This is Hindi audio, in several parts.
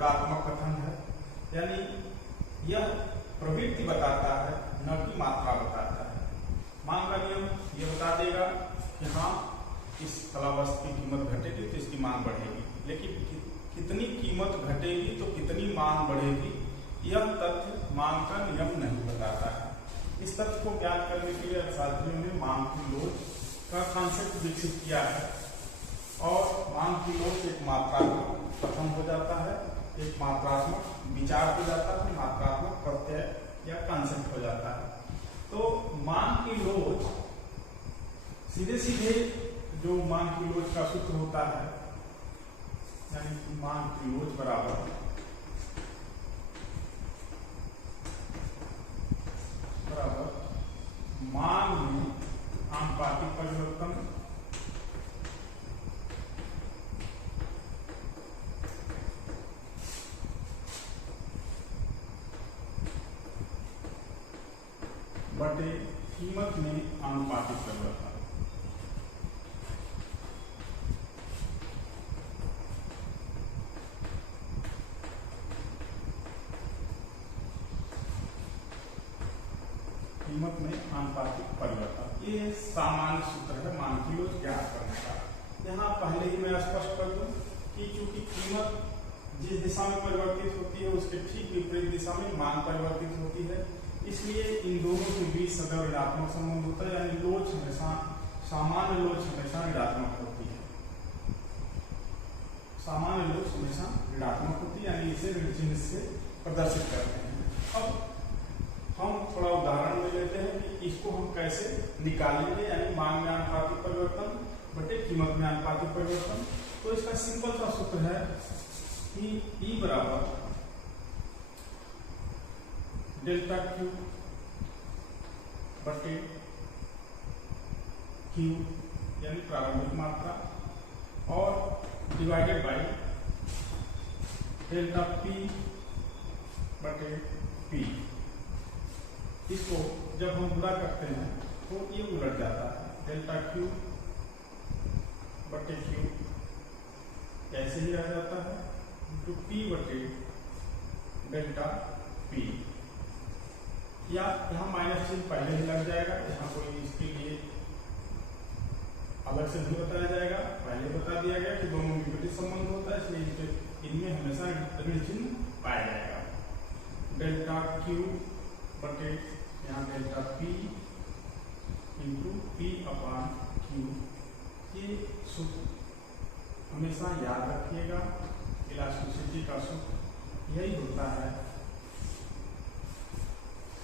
गुणात्मक कथन है, यानी यह प्रवृत्ति बताता है न कि मात्रा बताता है। मांग का नियम ये बता देगा कि हाँ इस कला वस्तु की कीमत घटेगी तो इसकी मांग बढ़ेगी, लेकिन कितनी कीमत घटेगी तो कितनी मांग बढ़ेगी यह तथ्य मांग का नियम नहीं बताता है। इस तथ्य को ज्ञात करने के लिए अर्थशास्त्रियों ने मांग की लोच का कॉन्सेप्ट विकसित किया है और मांग की लोच एक मात्रात्मक कथन हो जाता है, एक मात्रात्मक विचार हो जाता है, मात्रात्मक प्रत्यय या कॉन्सेप्ट हो जाता है। तो मांग की लोच सीधे सीधे जो मांग की लोच का सूत्र होता है, यानी कि मांग की लोच बराबर मांग में आनुपातिक परिवर्तन बटे कीमत में आनुपातिक परिवर्तन। कीमत में आनुपातिक परिवर्तन ये सामान्य सूत्र है मांग की लोच ज्ञात करने का। यहाँ पहले ही मैं स्पष्ट कर दूं कि चूंकि कीमत जिस दिशा में परिवर्तित होती है उसके ठीक विपरीत दिशा में मांग परिवर्तित होती है, इसलिए इन दोनों के बीच सदैव ऋणात्मक संबंध होता है, यानी लोच हमेशा सामान्य लोच हमेशा ऋणात्मक होती है। सामान्य लोच हमेशा ऋणात्मक होती है, यानी इसे ऋण चिन्ह से प्रदर्शित करते हैं। अब हम थोड़ा उदाहरण में लेते हैं कि इसको हम कैसे निकालेंगे, यानी मांग में आनुपातिक परिवर्तन बटे कीमत में आनुपातिक परिवर्तन। तो इसका सिंपल सा सूत्र है कि E बराबर डेल्टा Q बटे Q यानी प्रारंभिक मात्रा और डिवाइडेड बाई डेल्टा P बटे P। इसको जब हम गुणा करते हैं तो ये उलट जाता है, डेल्टा Q बटे Q ऐसे ही रह जाता है तो P बटे डेल्टा P, या यहाँ माइनस चिन्ह पहले ही लग जाएगा, यहाँ कोई इसके लिए अलग से नहीं बताया जाएगा, पहले बता दिया गया कि दोनों में विपरीत संबंध होता है, इसलिए इनमें हमेशा ऋण चिन्ह पाया जाएगा। डेल्टा Q बटे यहाँ डेल्टा P इंटू P अपान Q, ये सूत्र हमेशा याद रखिएगा। इलास्टिसिटी का सूत्र यही होता है,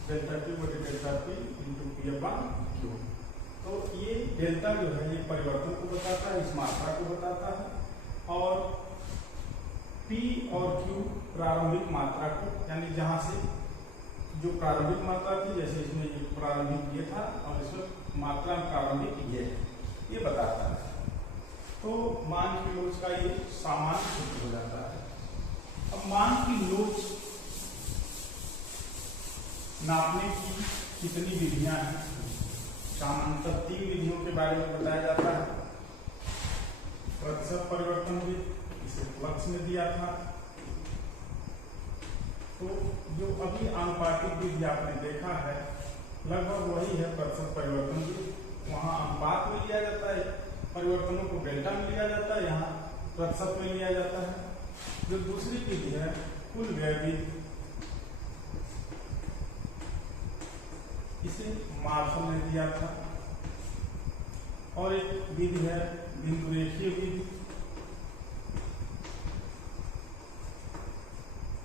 डेल्टा Q बटे डेल्टा P इंटू P अपान Q। तो ये डेल्टा जो है ये परिवर्तन को बताता है, इस मात्रा को बताता है, और P और Q प्रारंभिक मात्रा को, यानी जहां से जो प्रारंभिक मात्रा थी, जैसे इसमें ये प्रारंभिक ये था और इसमें मात्रा प्रारंभिक ये बताता है। तो मांग की लोच का ये सामान्य सूत्र हो जाता है। अब मांग की लोच नापने की कितनी विधियां हैं? सामान्यतः 3 विधियों के बारे में बताया जाता है। प्रतिशत परिवर्तन भी इसे फ्लक्स में दिया था, तो जो अभी आनुपातिक विधि आपने देखा है लगभग वही है प्रतिशत परिवर्तन भी। वहाँ अनुपात में लिया जाता है, परिवर्तनों को डेल्टा में लिया जाता है, यहाँ प्रतिशत में लिया जाता है। जो दूसरी विधि है कुल व्यय विधि, इसे मार्शल ने दिया था, और एक विधि है बिंदु रेखीय विधि।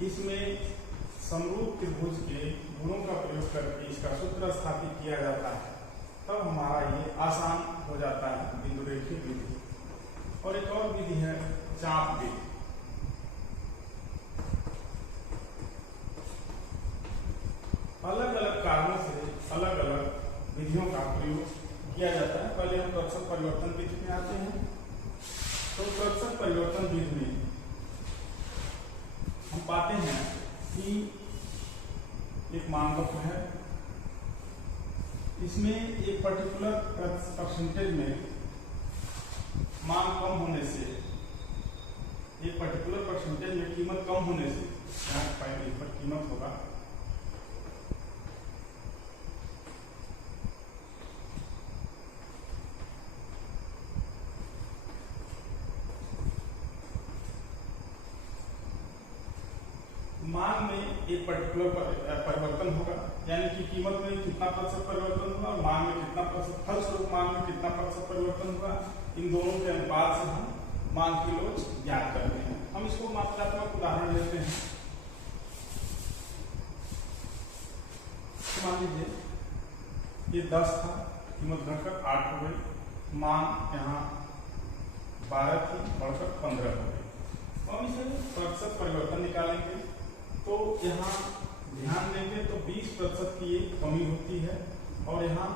इसमें समरूप त्रिभुज के गुणों का प्रयोग करके इसका सूत्र स्थापित किया जाता है, तब हमारा ये आसान हो जाता है बिंदु रेखीय विधि। और एक और विधि है चाप विधि। अलग अलग कारणों से अलग अलग विधियों का प्रयोग किया जाता है। पहले हम प्रतिशत परिवर्तन विधि में आते हैं। तो प्रतिशत परिवर्तन विधि में हम पाते हैं कि एक मानदंड है, इसमें एक पर्टिकुलर परसेंटेज में मांग कम होने से एक पर्टिकुलर परसेंटेज में कीमत कम होने से यहाँ इस पर कीमत होगा मांग में एक पर्टिकुलर परिवर्तन होगा, यानी कि कीमत में कितना प्रतिशत परिवर्तन होगा और मांग में कितना प्रतिशत, फलस्वरूप मांग में कितना प्रतिशत परिवर्तन होगा। इन दोनों के अनुपात से हम मांग की लोच ज्ञात करते हैं। हम इसको मात्रात्मक उदाहरण लेते हैं। मान लीजिए ये 10 था, कीमत घटकर 8 हो गई, मांग यहाँ 12 थी, बढ़कर 15 हो गई। हम इसे प्रतिशत परिवर्तन निकालेंगे तो यहाँ ध्यान देंगे तो 20% की कमी होती है और यहाँ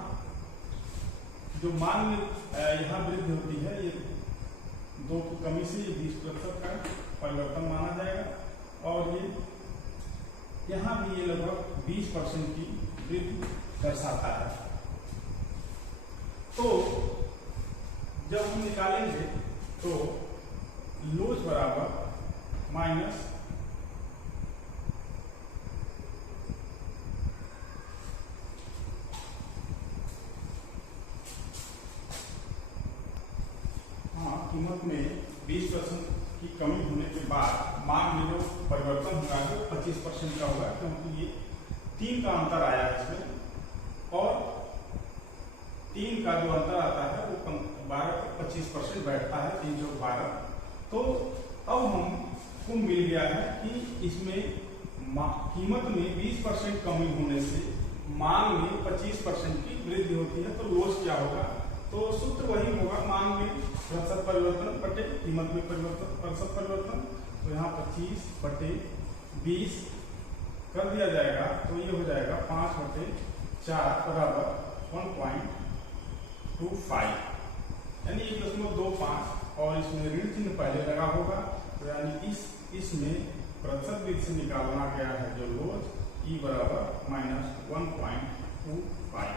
जो मांग में यहाँ वृद्धि होती है, ये 2 की कमी से 20% का परिवर्तन माना जाएगा और ये यहाँ भी ये लगभग 20% की वृद्धि दर्शाता है। तो जब हम निकालेंगे तो लोच बराबर माइनस कीमत में 20% की कमी होने के बाद मांग में जो परिवर्तन होगा वो 25% का होगा, क्योंकि ये 3 का अंतर आया है इसमें और 3 का जो अंतर आता है वो 12 का 25% बैठता है, 3 जो 12। तो अब हमको मिल गया है कि इसमें कीमत में 20% कमी होने से मांग में 25% की वृद्धि होती है। तो लोच क्या होगा, तो सूत्र वही होगा, मांग में प्रतिशत परिवर्तन बटे कीमत में परिवर्तन प्रतिशत परिवर्तन। तो यहाँ 25 बटे 20 कर दिया जाएगा तो ये हो जाएगा 5 बटे 4 बराबर 1.25, यानी 1.25 और इसमें ऋण चिन्ह पहले लगा होगा। तो यानी इसमें प्रतिशत विधि से निकालना गया है जो लोच E बराबर -1.25।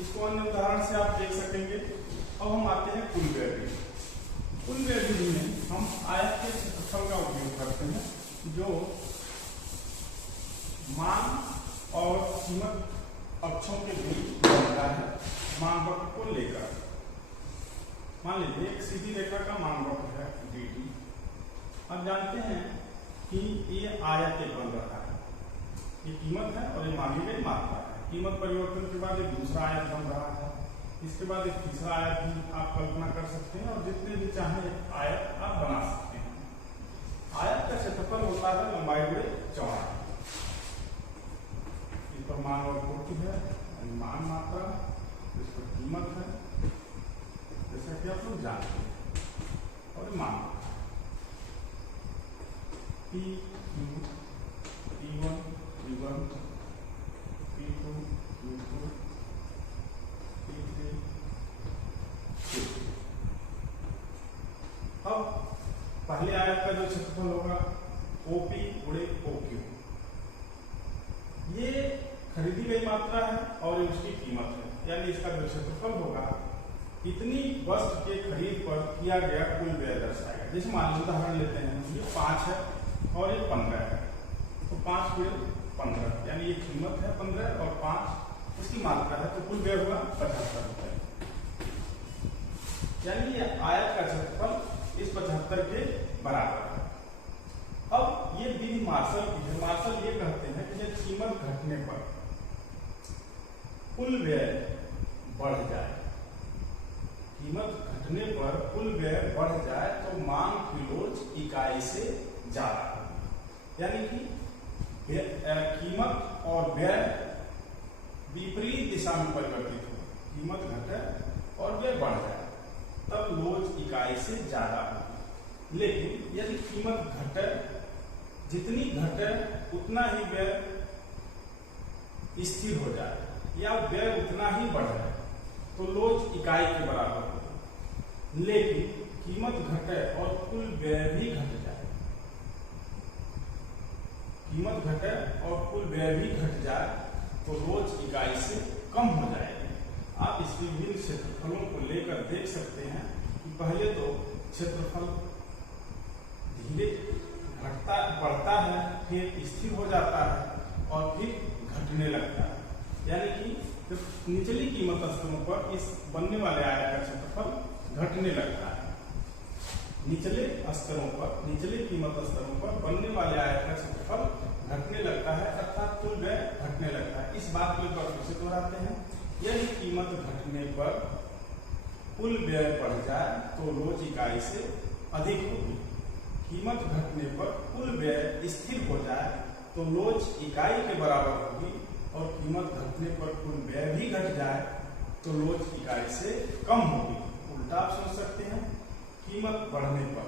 इसको अन्य उदाहरण से आप देख सकेंगे। अब हम आते हैं कुल व्यय विधि। कुल व्यय विधि में हम आयत के क्षेत्रफल का उपयोग करते हैं जो मांग और कीमत अक्षों के बीच बनता है मांग वक्र को लेकर। मान लीजिए एक सीधी रेखा का मांग वक्र है dt। अब जानते हैं कि ये आयत एक बन रहा है, ये कीमत है और ये मांगी गई मात्रा है। कीमत परिवर्तन के बाद एक दूसरा आयत बन रहा है, इसके बाद एक तीसरा आयत भी आप कल्पना कर सकते हैं और जितने भी चाहे आयत आप बना सकते हैं। आयत का क्षेत्रफल होता है लंबाई गुणे चौड़ाई। इस पर मान और पूर्ति है, मान मात्रा, इस पर कीमत है जैसा कि आप लोग जानते हैं, और मान P Q P1 P1 P2 Q2 P3 Q3। अब पहले आयत का जो क्षेत्रफल होगा OP गुणे OQ, ये खरीदी गई मात्रा है और उसकी कीमत है, यानी इसका जो क्षेत्रफल होगा इतनी वस्तु के खरीद पर किया गया कुल व्यय दर्शाएगा। जैसे मान लो उदाहरण लेते हैं, ये 5 है और ये 15 है, तो 5 गुणे 15 यानी ये कीमत है 15 और 5 इसकी मात्रा है, तो कुल व्यय हुआ 75 रुपए। यानी ये आयत का क्षेत्रफल इस 75 के बराबर है। अब ये विधि मार्शल की है। मार्शल ये कहते हैं कि जब कीमत घटने पर कुल व्यय बढ़ जाए, कीमत घटने पर कुल व्यय बढ़ जाए तो मांग की लोच इकाई से ज्यादा होगी, यानी कि कीमत और व्यय विपरीत दिशा में परिवर्तित हो, कीमत घटे और व्यय बढ़ जाए तब लोच इकाई से ज्यादा होगी। लेकिन यदि कीमत घटे, जितनी घटे उतना ही व्यय स्थिर हो जाए या व्यय उतना ही बढ़ जाए तो लोच इकाई के बराबर होगा। लेकिन कीमत घटे और कुल व्यय भी घट जाए, कीमत घटे और कुल व्यय भी घट जाए तो लोच इकाई से कम हो जाएगी। आप इस विभिन्न क्षेत्रफलों को लेकर देख सकते हैं कि पहले तो क्षेत्रफल धीरे बढ़ता है, फिर स्थिर हो जाता है और फिर घटने लगता है। यानी कि जब निचली कीमत स्तरों पर इस बनने वाले आयत का क्षेत्रफल घटने लगता है, निचले कीमत स्तरों पर बनने वाले आयत का क्षेत्रफल घटने लगता है, अर्थात कुल व्यय घटने लगता है। इस बात को एक बार फिर से दोहराते हैं, यदि कीमत घटने पर कुल व्यय बढ़ जाए तो लोच इकाई से अधिक होगी। कीमत घटने पर कुल व्यय स्थिर हो जाए तो लोच इकाई के बराबर होगी, और कीमत घटने पर कुल व्यय भी घट जाए तो लोच इकाई से कम होगी। उल्टा आप सोच सकते हैं, कीमत बढ़ने पर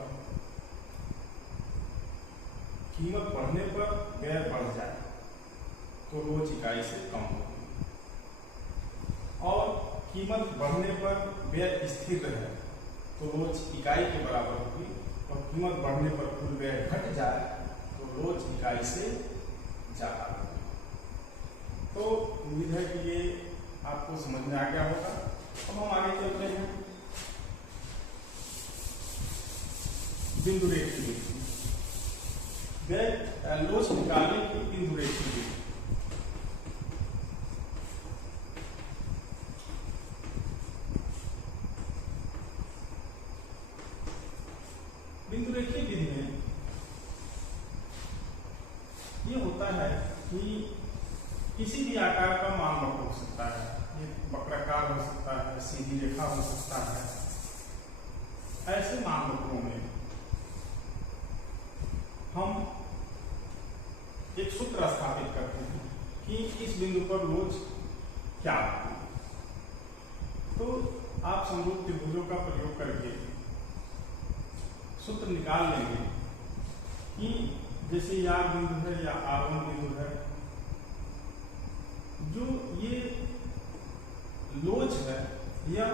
व्यय बढ़ जाए तो लोच इकाई से कम होगी, और कीमत बढ़ने पर व्यय स्थिर रहे तो लोच इकाई के बराबर होगी, और कीमत बढ़ने पर कुल व्यय घट जाए तो लोच इकाई से ज्यादा होगी। तो उम्मीद है कि ये आपको समझ में आ गया होगा। अब हम आगे चलते हैं बिंदु रेख की विधि। लोच निकालने की बिंदु रेख की विधि। बिंदु रेखीय विधि में ये होता है कि किसी भी आकार का मान वक्र हो सकता है, एक वक्राकार हो सकता है, सीधी रेखा हो सकता है। ऐसे मान वक्रों में हम एक सूत्र स्थापित करते हैं कि इस बिंदु पर लोच क्या होगी। तो आप समरूप त्रिभुजों का प्रयोग करके सूत्र निकाल लेंगे कि जैसे R बिंदु है या R1 बिंदु है, जो ये लोच है यह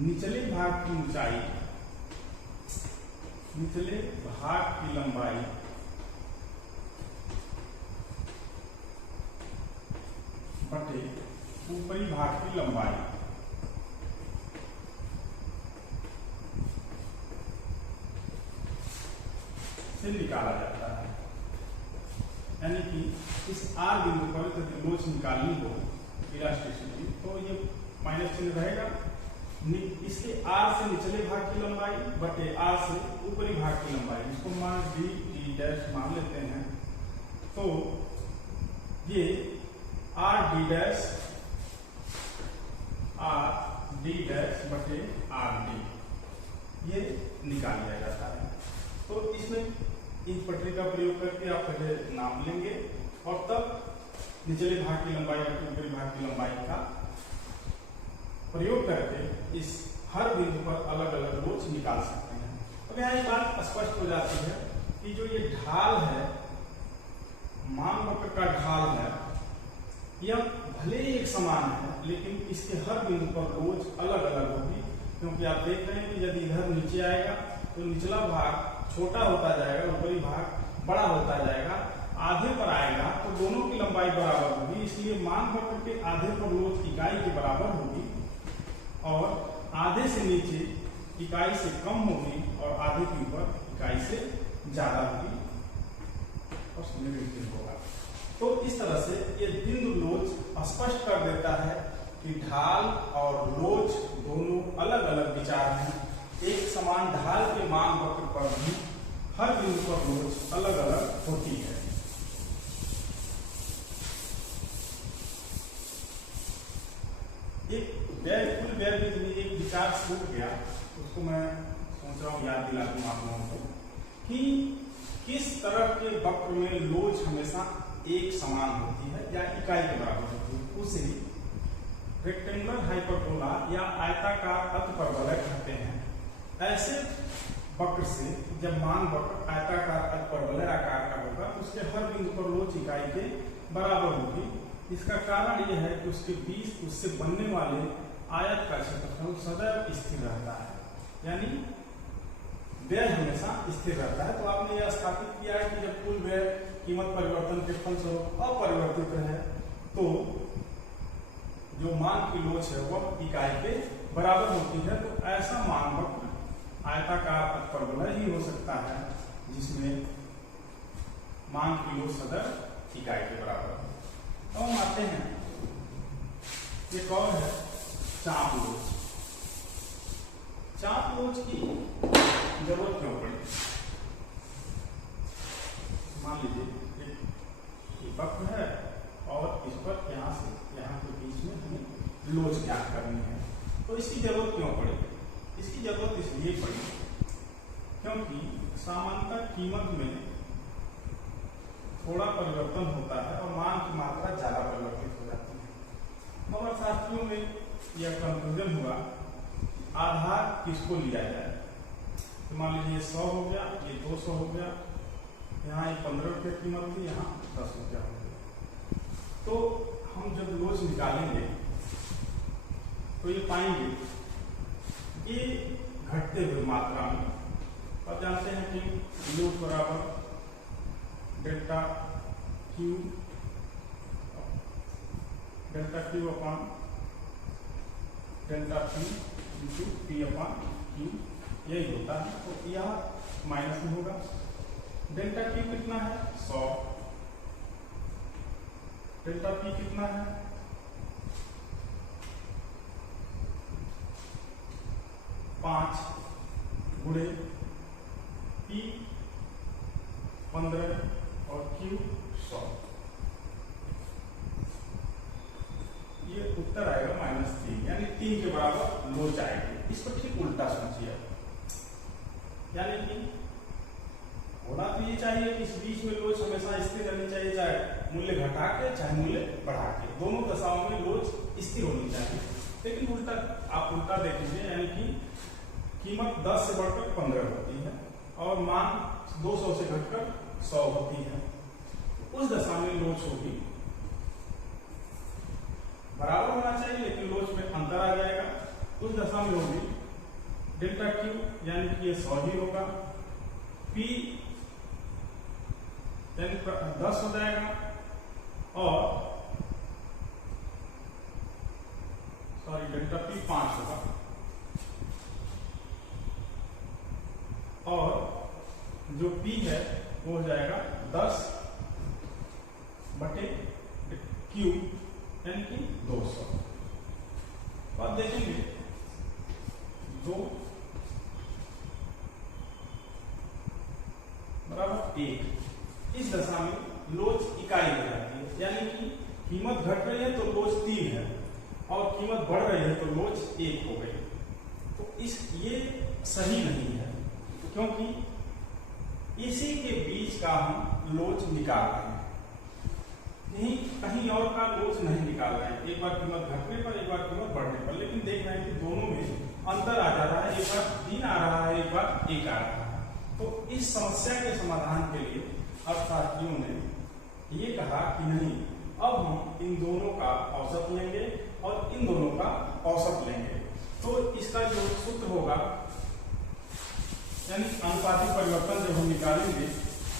निचले भाग की ऊंचाई, निचले भाग की लंबाई बटे ऊपरी भाग की लंबाई से निकाला जाता है। यानी कि इस R बिंदु पर यदि लोच निकालनी हो इलास्टिसिटी, तो ये माइनस चिन्ह रहेगा। इसके R से निचले भाग की लंबाई बटे R से ऊपरी भाग की लंबाई, इसको मान d डैश मान लेते हैं। तो ये R d डैश बटे R d ये निकाल लिया जाता है। तो इसमें इन पटरी का प्रयोग करके आप पहले नाप लेंगे और तब निचले भाग की लंबाई और ऊपरी भाग की लंबाई का प्रयोग करके इस हर बिंदु पर अलग अलग लोच निकाल सकते हैं। अब यहाँ एक बात स्पष्ट हो जाती है कि जो ये ढाल है, मान वक्र का ढाल है, यह भले ही एक समान है लेकिन इसके हर बिंदु पर लोच अलग अलग होगी। क्योंकि आप देख रहे हैं कि यदि इधर नीचे आएगा तो निचला भाग छोटा होता जाएगा, ऊपरी भाग बड़ा होता जाएगा। आधे पर आएगा तो दोनों की लंबाई बराबर होगी, इसलिए मान वक्र के आधे पर लोच इकाई के बराबर होगी और आधे से नीचे इकाई से कम होगी और आधे के ऊपर इकाई से ज्यादा होगी और सममित होगा। तो इस तरह से ये बिंदु लोच स्पष्ट कर देता है कि ढाल और लोच दोनों अलग अलग विचार हैं। एक समान ढाल के मान वक्र पर भी हर बिंदु पर लोच अलग अलग होती है। कुल व्यय विधि में एक विचार छूट गया, उसको मैं सोच रहा हूँ याद दिला दूं आप लोगों को कि किस तरह के वक्र में लोच हमेशा एक समान होती है या इकाई के बराबर होती है। उसे रेक्टेंगुलर हाइपरबोला या आयताकार अतिपरवलय कहते हैं। ऐसे वक्र से जब मान वक्र आयताकार अतिपरवलय आकार का होगा तो उसके हर बिंदु पर लोच इकाई के बराबर होगी। इसका कारण यह है कि उसके बीच उससे बनने वाले आयत का क्षेत्रफल सदैव स्थिर रहता है, यानी व्यय हमेशा स्थिर रहता है। तो आपने यह स्थापित किया है कि जब कुल व्यय कीमत परिवर्तन के फलस्वरूप अपरिवर्तित रहे तो जो मान की लोच है वह इकाई के बराबर होती है। तो ऐसा मान वक्र आयताकार अतिपरवलय ही हो सकता है जिसमें मान किलो सदर इकाई के बराबर है। तो हम आते हैं एक और है चाप लोच। चाप लोच की जरूरत क्यों पड़ी? मान लीजिए एक वक्र है और इस पर यहाँ से यहाँ के बीच में हमें लोच ज्ञात करनी है, तो इसकी जरूरत क्यों पड़ी? इसकी जरूरत इसलिए पड़ी क्योंकि सामान्यतः कीमत में थोड़ा परिवर्तन होता है और मान की मात्रा ज्यादा परिवर्तित हो जाती है। मगर शास्त्रियों में यह कंक्लूजन हुआ आधार किसको लिया जाए। तो मान लीजिए 100 हो गया, ये 200 हो गया, यहाँ ये 15 रुपये कीमत थी, यहाँ 10 रुपया हो गया। तो हम जब लोच निकालेंगे तो ये पाएंगे ये घटते हुए मात्रा में। आप जानते हैं कि लोच बराबर delta Q upon delta P into P upon Q यही होता है। तो यह माइनस में होगा। डेल्टा क्यू कितना है? 100। डेल्टा पी कितना है? 5 गुणे पी 15 और क्यू 100। ये उत्तर आएगा -3, यानी 3 के बराबर लोच आएगी। इस पर ठीक उल्टा सोचिए, यानी कि होना तो ये चाहिए कि इस बीच में लोच हमेशा स्थिर रहनी चाहिए, चाहे मूल्य घटा के चाहे मूल्य बढ़ा के, दोनों दशाओं में लोच स्थिर होनी चाहिए। लेकिन उल्टा आप उल्टा देखेंगे, यानी कि कीमत 10 से बढ़कर 15 होती है और मान 200 से घटकर 100 होती है। उस दशा में लोच होगी, बराबर होना चाहिए लेकिन लोच में अंतर आ जाएगा। उस दशा में होगी डेल्टा क्यू, यानी कि ये 100 ही होगा, पी यानी 10 हो जाएगा और डेल्टा पी 5 होगा और जो पी है वो हो जाएगा 10 बटे क्यू यानी कि 200। तो आप देखेंगे 2 बराबर 1। इस दशा में लोच इकाई हो जाती है, यानी कि कीमत घट रही है तो लोच 3 है और कीमत बढ़ रही है तो लोच 1 हो गई। तो ये सही नहीं है, क्योंकि इसी के बीच का हम लोच निकाल रहे हैं, कहीं और का लोच नहीं निकाल रहे हैं। एक बार कीमत घटने पर, एक बार कीमत बढ़ने पर, लेकिन देख रहे हैं कि दोनों में अंतर आ जा रहा है। एक बार 3 आ रहा है, एक बार 1 आ रहा है। तो इस समस्या के समाधान के लिए अर्थशास्त्रियों ने ये कहा कि नहीं, अब हम इन दोनों का औसत लेंगे और इन दोनों का औसत लेंगे। तो इसका जो सूत्र होगा, यानी अनुपातिक परिवर्तन जब हम निकालेंगे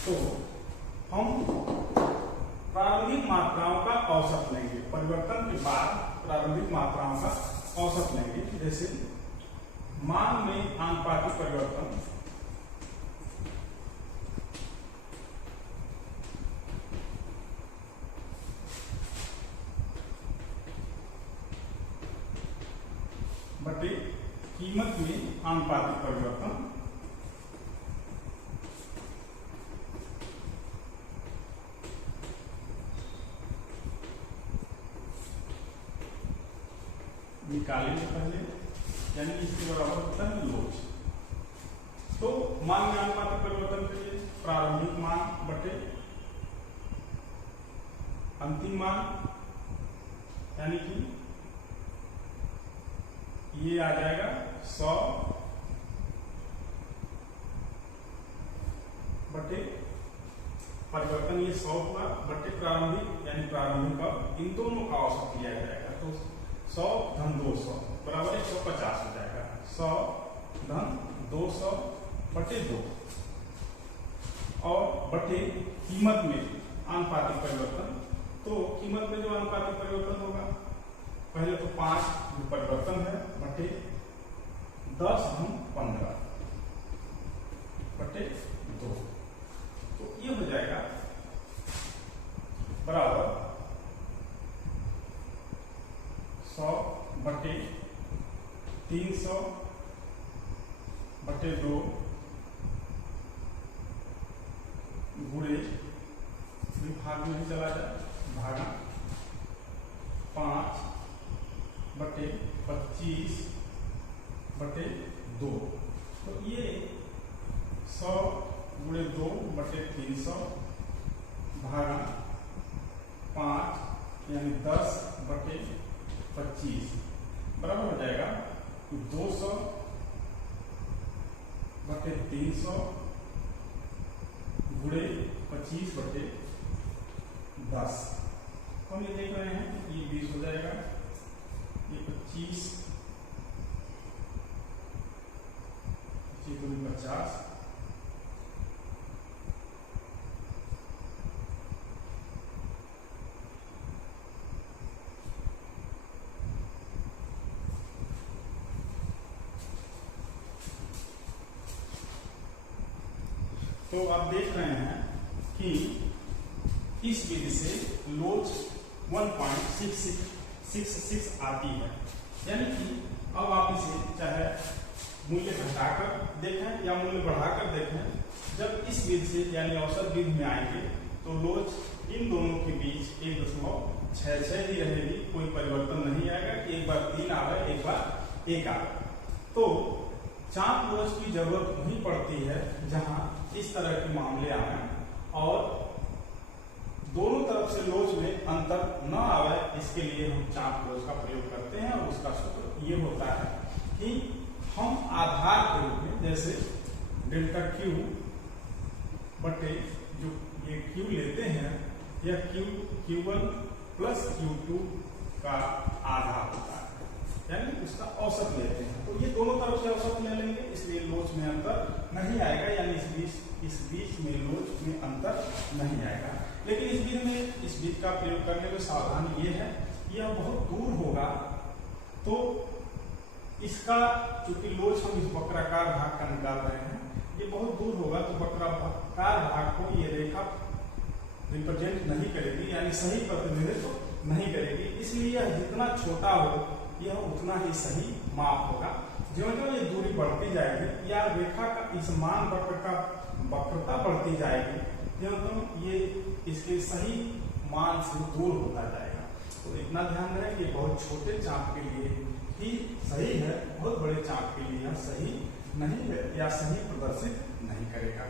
तो हम प्रारंभिक मात्राओं का औसत लेंगे, परिवर्तन के बाद प्रारंभिक मात्राओं का औसत लेंगे। जैसे मान में आनुपातिक परिवर्तन बटे कीमत में आनुपातिक परिवर्तन निकालेंगे पहले, यानी इसके बराबर होता है लोच। तो मान में आनुपातिक परिवर्तन के लिए प्रारंभिक मान बटे अंतिम मान, यानी कि ये आ जाएगा 100 बटे परिवर्तन, ये 100 हुआ बटे प्रारंभिक, यानी प्रारंभिक का इन दोनों का औसत लिया जाएगा। तो 100 धन 200 बराबर 150 हो जाएगा। 100 धन 200 बटे 2 और बटे कीमत में आनुपातिक परिवर्तन। तो कीमत में जो आनुपातिक परिवर्तन होगा, पहले तो 5 जो परिवर्तन है बटे 10 धन 15 बटे 2। 300/2 गुणे भाग में ही चला जाए भागा 5/25/2। तो ये 100 गुणे 2/300 भागा 5 यानी 10/25 बराबर हो जाएगा 200/300 गुणे 25/10। हम ये देख रहे हैं ये 20 हो जाएगा, ये 25 गुणे 50 तो आप देख रहे हैं कि इस विधि से लोच 1.66 आती है। यानी कि अब आप इसे चाहे मूल्य घटाकर देखें या मूल्य बढ़ाकर देखें, जब इस विधि से यानी औसत विधि में आएंगे तो लोच इन दोनों के बीच 1.66 ही रहेगी, कोई परिवर्तन नहीं आएगा कि एक बार 3 आवे एक बार 1 आवे। तो चाप लोच की जरूरत वहीं पड़ती है जहां इस तरह के मामले आए और दोनों तरफ से लोच में अंतर न आवे, इसके लिए हम चाप लोच का प्रयोग करते हैं। और उसका सूत्र ये होता है कि हम आधार के रूप में जैसे डेल्टा क्यू बटे जो ये क्यू लेते हैं, यह Q1 प्लस Q2 का आधा होता है, यानी उसका औसत लेते हैं। तो ये दोनों तरफ से औसत ले लेंगे, इसलिए लोच में अंतर नहीं आएगा, यानी इस बीच में लोच में अंतर नहीं आएगा। लेकिन इस बीच का प्रयोग करने में सावधानी ये है, यह बहुत दूर होगा तो इसका चूंकि लोच हम इस वक्राकार भाग का निकाल रहे हैं, ये बहुत दूर होगा तो वक्राकार भाग को ये रेखा रिप्रेजेंट नहीं करेगी, यानी सही प्रतिनिधित्व नहीं करेगी। इसलिए यह जितना छोटा हो यह उतना ही सही माप होगा। ज्यों-ज्यों ये दूरी बढ़ती जाएगी या रेखा का इस मान वक्र का वक्रता बढ़ती जाएगी, ज्यों-ज्यों ये इसके सही मान से दूर होता जाएगा। तो इतना ध्यान रहे कि बहुत छोटे चाप के लिए ही सही है, बहुत बड़े चाप के लिए यह सही नहीं है या सही प्रदर्शित नहीं करेगा।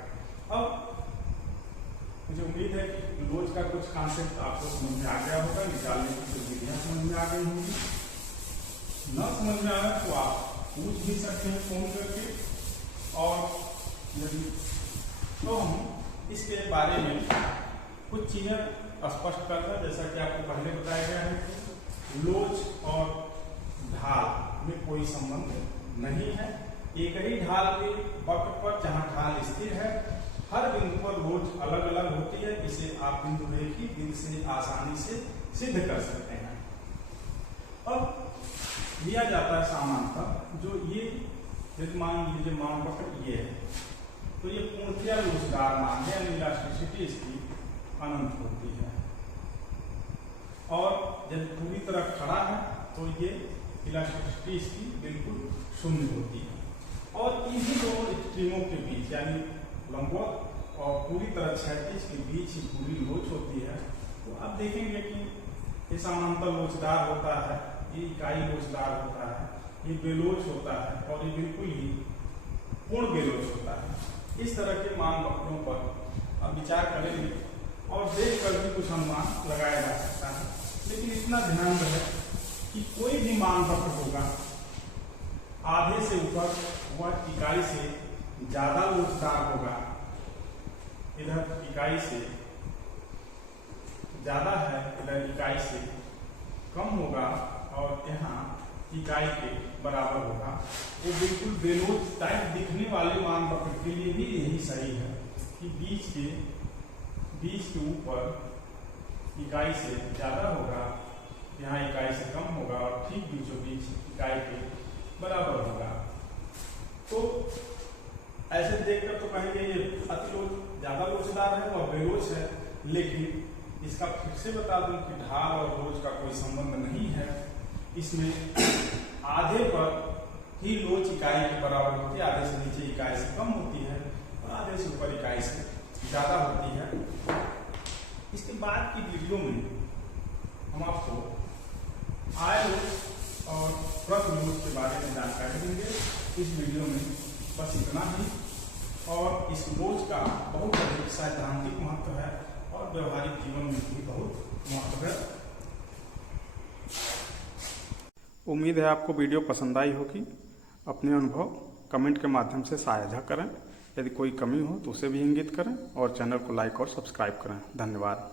अब मुझे उम्मीद है कि लोच का कुछ कॉन्सेप्ट आपको समझ में आ गया होगा, निकालने की कुछ विधियां समझ में आ गई होंगी। न समझ में आया तो आप पूछ भी सकते हैं फोन करके, और यदि तो हम इसके बारे में कुछ चीजें स्पष्ट करना, जैसा कि आपको पहले बताया गया है कि लोच और ढाल में कोई संबंध नहीं है। एक ही ढाल के वक्र पर जहां ढाल स्थिर है, हर बिंदु पर लोच अलग अलग होती है। इसे आप बिंदु रेखी विधि से आसानी से सिद्ध कर सकते हैं। अब दिया जाता है सामान्यतः जो ये यदि मान लीजिए मान वक्र ये है, तो ये पूर्णतया लोचदार मान है, इलास्टिसिटी इसकी अनंत होती है। और जब पूरी तरह खड़ा है तो ये इलास्टिसिटी इसकी बिल्कुल शून्य होती है। और इन्हीं दोनों एक्सट्रीमों के बीच यानी लंबवत और पूरी तरह क्षैतिज के बीच ही पूरी लोच होती है। तो आप देखेंगे कि ये समांतर लोचदार होता है, ये इकाई लोचदार होता है, ये बेलोच होता है और ये बिल्कुल ही पूर्ण बेलोच होता है। इस तरह के मान वक्रों पर अब विचार करेंगे और देख कर भी कुछ अनुमान लगाया जा सकता है। लेकिन इतना ध्यान रहे कि कोई भी मान वक्र होगा आधे से ऊपर वह इकाई से ज्यादा लोचदार होगा, इधर इकाई से ज्यादा है, इधर इकाई से कम होगा और यहाँ इकाई के बराबर होगा। वो बिल्कुल बेलोच टाइप दिखने वाले मान वक्र के लिए भी यही सही है कि बीच के ऊपर इकाई से ज्यादा होगा, यहाँ इकाई से कम होगा और ठीक बीचों बीच इकाई के बराबर होगा। तो ऐसे देखकर तो कहेंगे ये अतिलोच ज्यादा लोचदार है और बेलोच है, लेकिन इसका फिर से बता दूं कि ढाल और लोच का कोई संबंध नहीं है। इसमें आधे पर ही लोच इकाई के बराबर होती है। आधे से नीचे इकाई से कम होती है और आधे से ऊपर इकाई से ज्यादा होती है। इसके बाद की वीडियो में हम आपको आय लोच और प्रति लोच के बारे में जानकारी देंगे। इस वीडियो में बस इतना ही। और इस लोच का बहुत अधिक सैद्धांतिक महत्व है और व्यवहारिक जीवन में भी बहुत महत्व है। उम्मीद है आपको वीडियो पसंद आई होगी। अपने अनुभव कमेंट के माध्यम से साझा करें। यदि कोई कमी हो तो उसे भी इंगित करें और चैनल को लाइक और सब्सक्राइब करें। धन्यवाद।